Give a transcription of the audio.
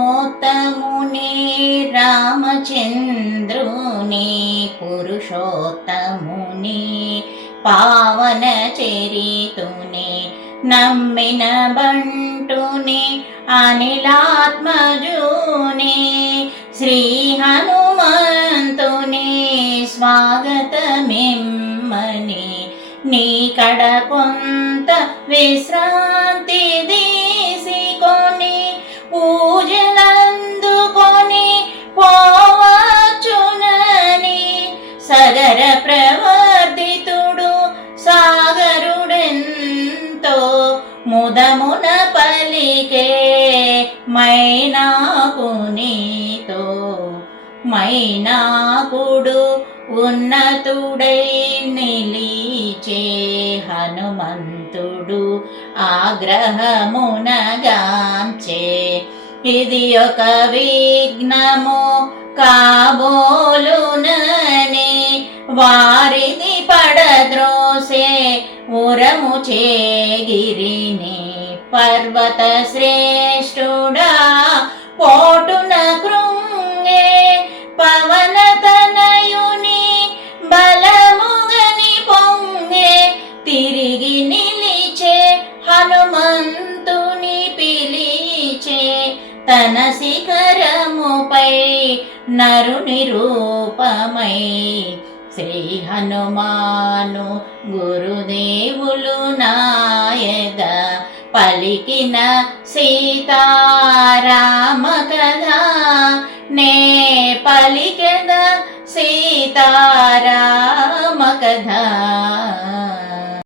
రఘుకులోత్తముని రామచంద్రుని పురుషోత్తముని పావన చరితుని నమ్మిన బంటుని అనిలాత్మజుని శ్రీ హనుమంతుని స్వాగతమిమ్మని నీ కడపొంత విశ్రాంతి తీసుకొని పూజలందుకొని పోవచ్చునని సగర ప్రవర్తితుడు సాగరుడెంతో ముదమున పలికే మైనాకు నీతో మైనాకుడు ఉన్నతుడై నిలిచే హనుమంతుడు ఆగ్రహమునగాంచే ఇది ఒక విఘ్నము కాబోలునని వారిది పడద్రోసే ఉరము చేగిరిని పర్వత శ్రేష్ఠుడా పోటున కృంగే పవనతనయుని బలముగని పొంగే తిరిగి నిలిచే హనుమంతుని పిలిచే తన శిఖరముపై నరుని రూపమై శ్రీ హనుమాను గురుదేవులు నాయద పలికిన సీతారామ కథ నే పలికెద సీతారామ కథ.